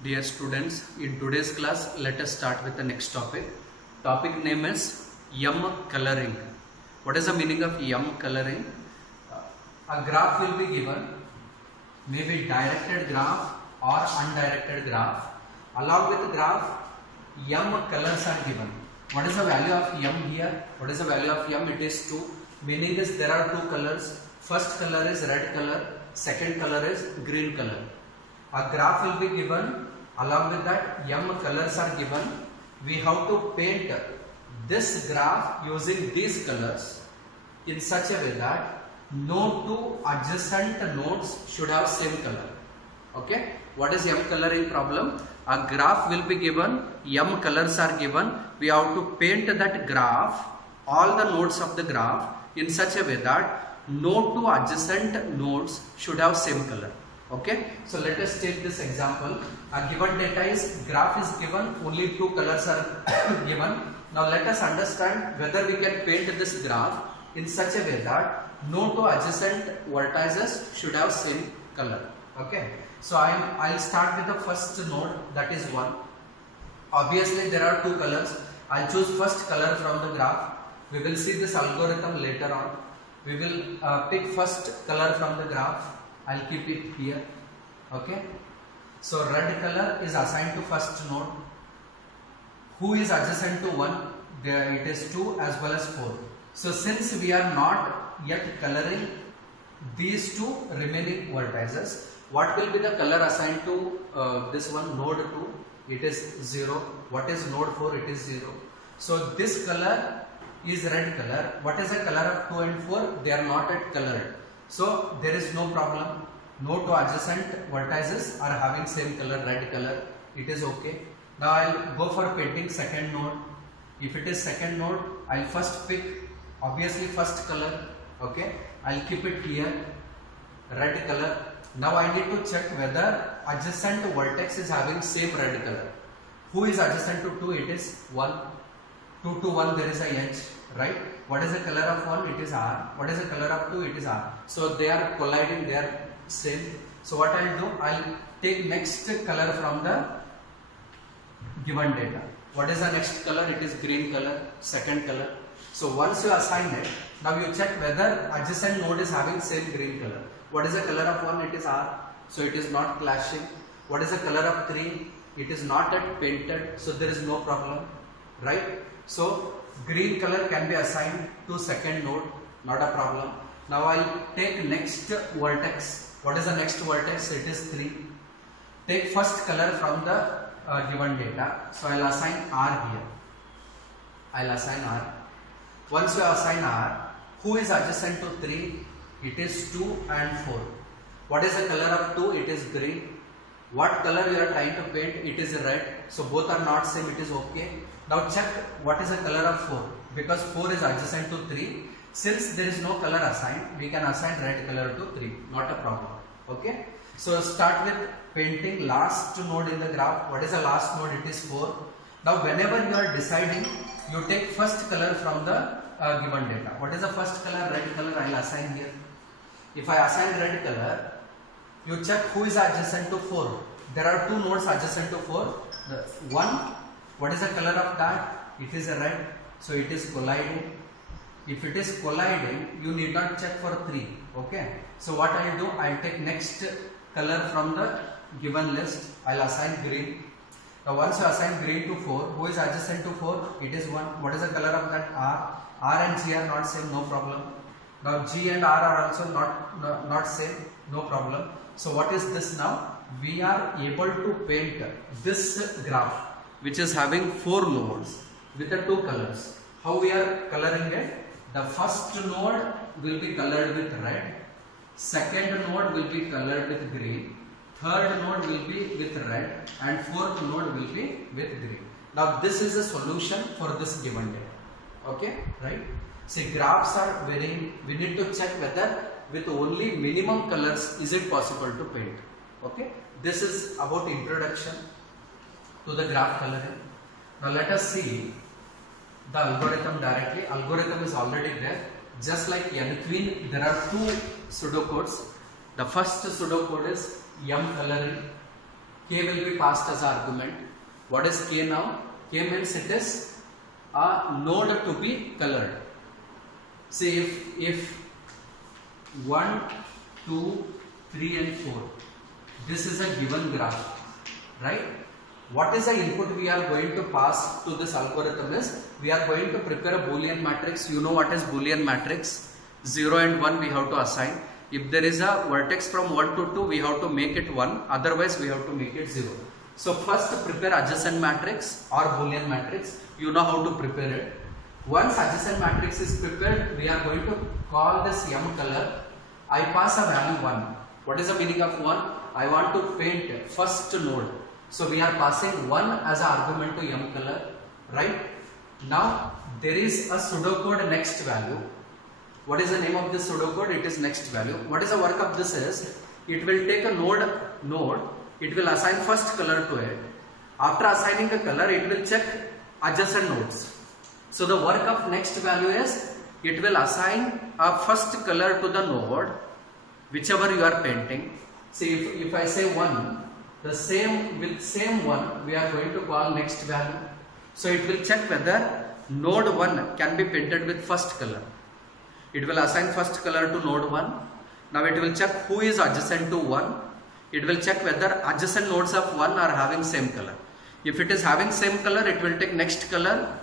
Dear students, in today's class, let us start with the next topic. Topic name is M coloring. What is the meaning of M coloring? A graph will be given, maybe directed graph or undirected graph. Along with the graph, M colors are given. What is the value of M here? What is the value of M? It is 2. Meaning is there are two colors. First color is red color, second color is green color. A graph will be given, along with that M colors are given. We have to paint this graph using these colors in such a way that no two adjacent nodes should have same color. Okay, what is M coloring problem? A graph will be given, M colors are given. We have to paint that graph, all the nodes of the graph in such a way that no two adjacent nodes should have same color. Okay, so let us take this example. A given data is graph is given, only two colors are given. Now let us understand whether we can paint this graph in such a way that no two adjacent vertices should have same color. Okay, so I'll start with the first node, that is 1. Obviously there are two colors. I'll choose first color from the graph. We will see this algorithm later on. We will pick first color from the graph. I'll keep it here. Okay, so red color is assigned to first node. Who is adjacent to 1? There it is 2 as well as 4. So since we are not yet coloring these two remaining vertices, what will be the color assigned to this one, node 2? It is 0. What is node 4? It is 0. So this color is red color. What is the color of 2 and 4? They are not yet colored. So there is no problem. No two adjacent vertices are having same color, red color. It is okay. Now I'll go for painting second node. If it is second node, I'll first pick obviously first color. Okay, I'll keep it here, red color. Now I need to check whether adjacent vertex is having same red color. Who is adjacent to 2? It is 1. 2 to 1 there is a edge, right? What is the color of 1? It is R. What is the color of 2? It is R. So they are colliding, they are same. So what I'll do, I'll take next color from the given data. What is the next color? It is green color, second color. So once you assign it, now you check whether adjacent node is having same green color. What is the color of 1? It is R. So it is not clashing. What is the color of 3? It is not yet painted. So there is no problem, right? So green color can be assigned to second node, not a problem. Now I'll take next vertex. What is the next vertex? It is 3. Take first color from the given data. So I'll assign R here. I'll assign R. Once you assign R, who is adjacent to 3? It is 2 and 4. What is the color of 2? It is green. What color you are trying to paint? It is red. So both are not same. It is okay. Now check what is the color of 4. Because 4 is adjacent to 3. Since there is no color assigned, we can assign red color to 3. Not a problem. Okay. So start with painting last node in the graph. What is the last node? It is 4. Now whenever you are deciding, you take first color from the given data. What is the first color? Red color. I will assign here. If I assign red color, you check who is adjacent to 4. There are two nodes adjacent to 4. The 1, what is the color of that? It is a red. So it is colliding. If it is colliding, you need not check for 3. Okay. So what I will do, I will take next color from the given list. I will assign green. Now once you assign green to 4, who is adjacent to 4? It is 1. What is the color of that? R. R and G are not same, no problem. Now G and R are also not same, no problem. So what is this now? We are able to paint this graph which is having 4 nodes with the 2 colors. How we are coloring it? The first node will be colored with red, second node will be colored with green, third node will be with red, and fourth node will be with green. Now this is a solution for this given data. Okay, right? See, graphs are varying. We need to check whether with only minimum colors is it possible to paint. Okay, this is about introduction to the graph coloring. Now let us see the algorithm directly. Algorithm is already there. Just like NQueen, there are 2 pseudocodes. The first pseudocode is M coloring. k will be passed as argument. What is k now? K means it is a node to be colored. See, if 1, 2, 3 and 4, this is a given graph, right? What is the input we are going to pass to this algorithm is, we are going to prepare a Boolean matrix. You know what is Boolean matrix? 0 and 1 we have to assign. If there is a vertex from 1 to 2, we have to make it 1, otherwise we have to make it 0. So first prepare adjacent matrix or Boolean matrix. You know how to prepare it. Once adjacent matrix is prepared, we are going to call this M color. I pass a value 1. What is the meaning of 1? I want to paint first node. So we are passing 1 as an argument to M color, right? Now there is a pseudocode next value. What is the name of this pseudocode? It is next value. What is the work of this is, it will take a node, it will assign first color to it. After assigning the color, it will check adjacent nodes. So the work of next value is, it will assign a first color to the node, whichever you are painting. See, if I say 1, the same 1 we are going to call next value. So it will check whether node 1 can be painted with first color. It will assign first color to node 1. Now it will check who is adjacent to 1. It will check whether adjacent nodes of 1 are having same color. If it is having same color, it will take next color,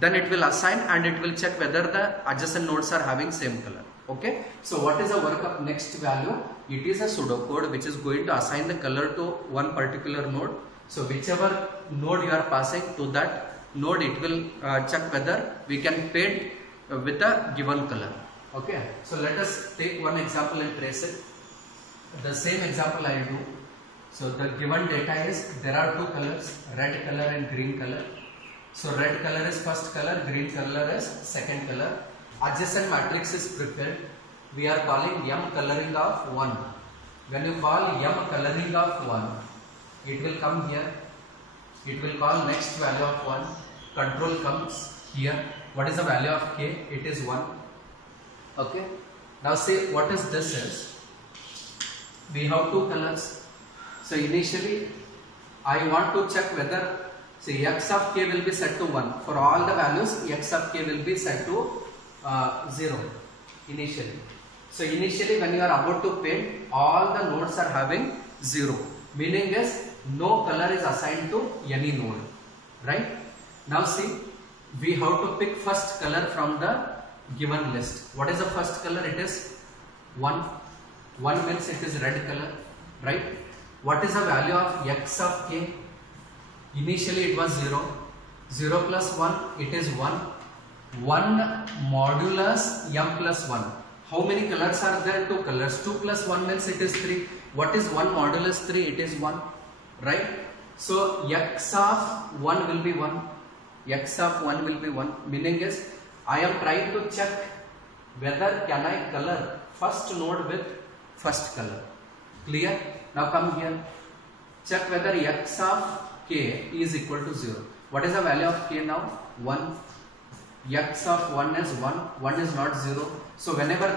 then it will assign and it will check whether the adjacent nodes are having same color. Okay, so what is the work of next value? It is a pseudocode which is going to assign the color to one particular node. So whichever node you are passing to that node, it will check whether we can paint with a given color. Okay, so let us take one example and trace it. The same example I do. So the given data is, there are two colors, red color and green color. So red color is first color, green color is second color. Adjacent matrix is prepared. We are calling M coloring of 1. When you call M coloring of 1, it will come here. It will call next value of 1. Control comes here. What is the value of k? It is 1. Okay. Now say what is this is. We have two colors. So initially I want to check whether, say, x of k will be set to 1. For all the values, x of k will be set to 0 initially. So initially when you are about to paint, all the nodes are having 0. Meaning is no color is assigned to any node. Right? Now see, we have to pick first color from the given list. What is the first color? It is 1. 1 means it is red color. Right? What is the value of x of k? Initially it was 0. 0 plus 1, it is 1. 1 modulus m plus 1. How many colors are there? 2 colors. 2 plus 1 means it is 3. What is 1 modulus 3? It is 1. Right? So x of 1 will be 1. X of 1 will be 1. Meaning is, I am trying to check whether can I color first node with first color. Clear? Now come here. Check whether x of k is equal to 0. What is the value of k now? 1. X of 1 is 1. 1 is not 0. So whenever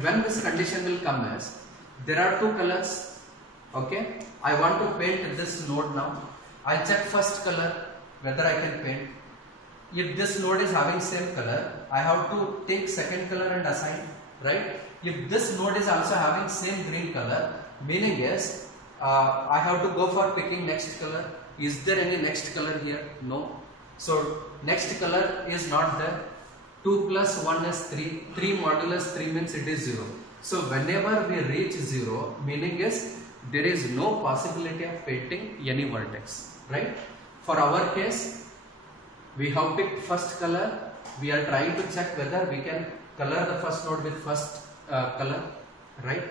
when this condition will come as, there are two colors. Okay. I want to paint this node now. I check first color whether I can paint. If this node is having same color, I have to take second color and assign. Right? If this node is also having same green color, meaning is I have to go for picking next color. Is there any next color here? No. So next color is not there. 2 plus 1 is 3. 3 modulus 3 means it is 0. So whenever we reach 0, meaning is there is no possibility of painting any vertex. Right? For our case, we have picked first color. We are trying to check whether we can color the first node with first color. Right?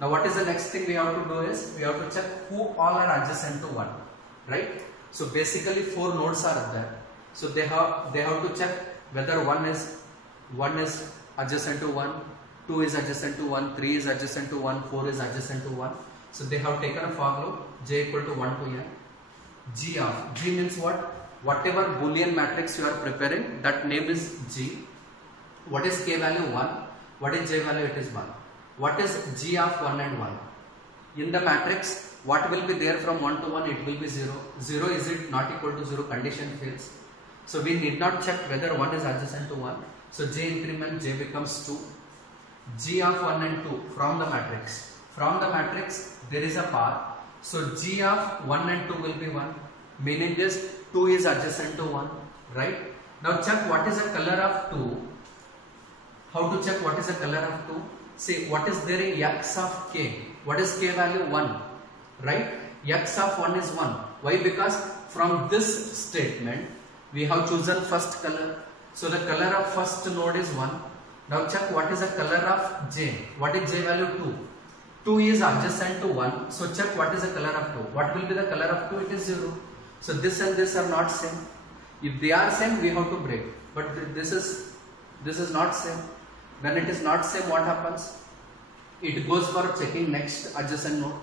Now what is the next thing we have to do is, we have to check who all are adjacent to 1. Right? So basically 4 nodes are there. So they have to check whether 1 is adjacent to 1, 2 is adjacent to 1, 3 is adjacent to 1, 4 is adjacent to 1. So they have taken a for loop j equal to 1 to n. G of G means what? Whatever Boolean matrix you are preparing, that name is G. What is k value? 1. What is j value? It is 1. What is G of 1 and 1? In the matrix, what will be there from 1 to 1? It will be 0. 0 is it not equal to 0? Condition fails. So we need not check whether 1 is adjacent to 1. So j increment j becomes 2. G of 1 and 2 from the matrix. From the matrix there is a path. So g of 1 and 2 will be 1. Meaning is 2 is adjacent to 1. Right? Now check what is the color of 2. How to check what is the color of 2? See what is there in x of k. What is k value? 1. Right? X of 1 is 1. Why? Because from this statement we have chosen first color. So the color of first node is 1. Now check what is the color of j. What is j value? 2. 2 is adjacent to 1. So check what is the color of 2. What will be the color of 2? It is 0. So this and this are not same. If they are same, we have to break. But this is not same. When it is not same, what happens? It goes for checking next adjacent node.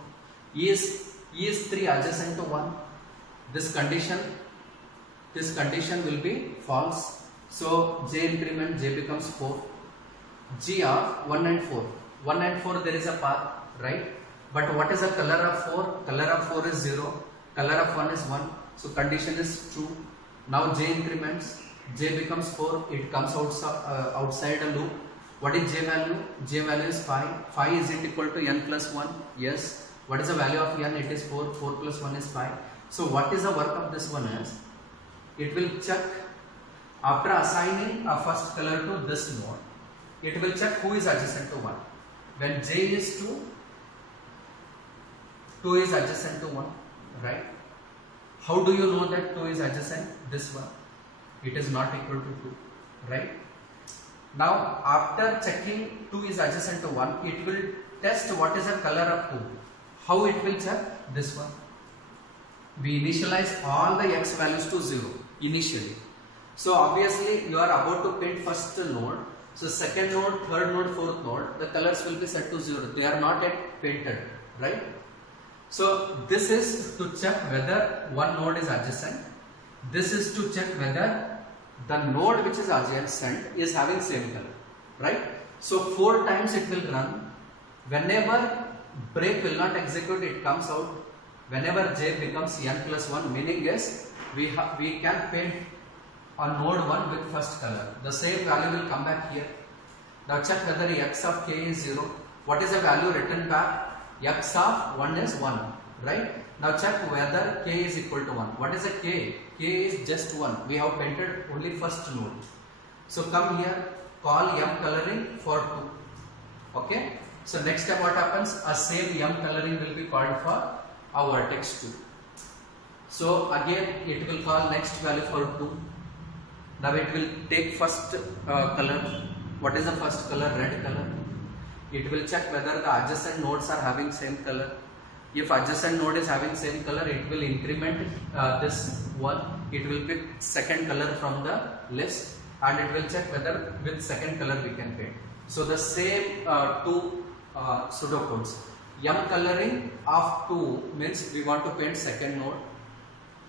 E is 3 adjacent to 1. This condition will be false. So j increment j becomes 4. G of 1 and 4. 1 and 4 there is a path, right? But what is the color of 4? Color of 4 is 0. Color of 1 is 1. So condition is true. Now j increments. J becomes 4. It comes outside a loop. What is j value? J value is 5. 5 is it equal to n plus 1? Yes. What is the value of n? It is 4. 4 plus 1 is 5. So what is the work of this one is? It will check after assigning a first color to this node. It will check who is adjacent to 1. When j is 2, 2 is adjacent to 1, right? How do you know that 2 is adjacent? This one. It is not equal to 2, right? Now after checking 2 is adjacent to 1, it will test what is the color of 2. How it will check? This one. We initialize all the x values to 0 initially. So obviously you are about to paint first node. So second node, third node, fourth node, the colors will be set to 0. They are not yet painted, right? So this is to check whether one node is adjacent. This is to check whether the node which is adjacent is having same color, right? So 4 times it will run. Whenever break will not execute, it comes out. Whenever j becomes n plus 1, meaning is we can paint on node 1 with first color. The same value will come back here. Now check whether x of k is 0. What is the value written back? X of 1 is 1, right? Now check whether k is equal to 1. What is the k? K is just 1. We have painted only first node. So come here, call m coloring for 2. Okay? So next time what happens? A same m coloring will be called for our vertex 2. So again it will call next value for 2. Now it will take first color. What is the first color? Red color. It will check whether the adjacent nodes are having same color. If adjacent node is having same color, it will increment this one. It will pick second color from the list and it will check whether with second color we can paint. So the same two pseudocodes. M coloring of 2 means we want to paint second node.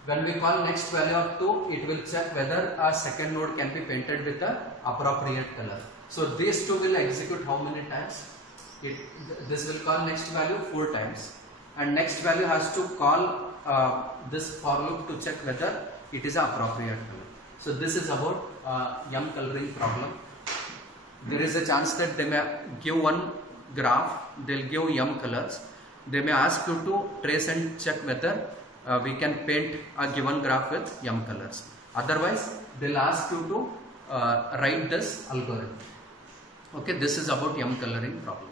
When we call next value of 2, it will check whether a second node can be painted with the appropriate color. So these two will execute how many times? This will call next value 4 times. And next value has to call this for loop to check whether it is appropriate color. So this is about M coloring problem. There is a chance that they may give one graph, they will give M colors. They may ask you to trace and check whether we can paint a given graph with M colors. Otherwise, they will ask you to write this algorithm. Okay, this is about M coloring problem.